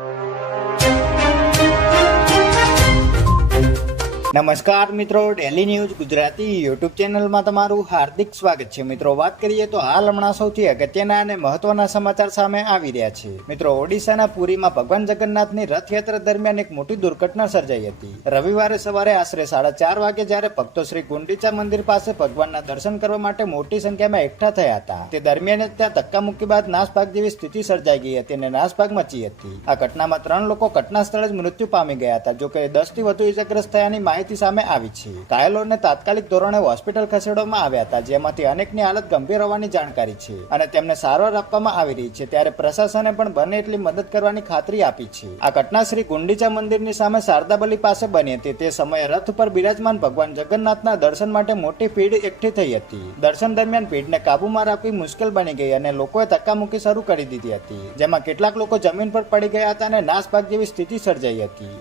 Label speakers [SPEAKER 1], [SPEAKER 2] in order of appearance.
[SPEAKER 1] you. નમસ્કાર મિત્રો daily news Gujarati YouTube ચેનલમાં તમારું હાર્દિક સ્વાગત છે. મિત્રો, વાત કરીએ તો હાલ હમણાં સૌથી અગત્યના અને મહત્વના સમાચાર સામે આવી રહ્યા છે. મિત્રો, ઓડિશાના પુરીમાં ભગવાન જગન્નાથની રથયાત્રા દરમિયાન એક મોટી દુર્ઘટના સર્જાઈ હતી. રવિવારે સવારે આશરે સાડા ચાર વાગે જ્યારે ભક્તો શ્રી ગુંડીચા મંદિર પાસે ભગવાનના દર્શન કરવા માટે મોટી સંખ્યામાં એકઠા થયા હતા. તે દરમિયાન જ ત્યાં ધક્કામુક્કી બાદ નાસભાગ જેવી સ્થિતિ સર્જાઈ ગઈ હતી અને નાસભાગ મચી હતી. આ ઘટનામાં ત્રણ લોકો ઘટના સ્થળે જ મૃત્યુ પામી ગયા હતા, જોકે દસથી વધુ ઇજાગ્રસ્ત થયાની માહિતી સામે આવી છે. ઘાયલોને તાત્કાલિક ધોરણે હોસ્પિટલ ખસેડવામાં આવ્યા હતા, જેમાંથી અનેકની હાલત ગંભીર હોવાની જાણકારી છે અને તેમને સારવાર આપવામાં આવી રહી છે. ત્યારે પ્રશાસને પણ બને એટલી મદદ કરવાની ખાતરી આપી છે. આ ઘટના શ્રી ગુંડીચા મંદિરની સામે શારદાબલી પાસે બની હતી. તે સમયે રથ પર બિરાજમાન ભગવાન જગન્નાથના દર્શન માટે મોટી ભીડ એકઠી થઈ હતી. દર્શન દરમિયાન ભીડને કાબુમાં રાખવી મુશ્કેલ બની ગઈ અને લોકોએ ધક્કામુક્કી શરૂ કરી દીધી હતી, જેમાં કેટલાક લોકો જમીન પર પડી ગયા હતા અને નાસભાગ જેવી સ્થિતિ સર્જાઈ હતી.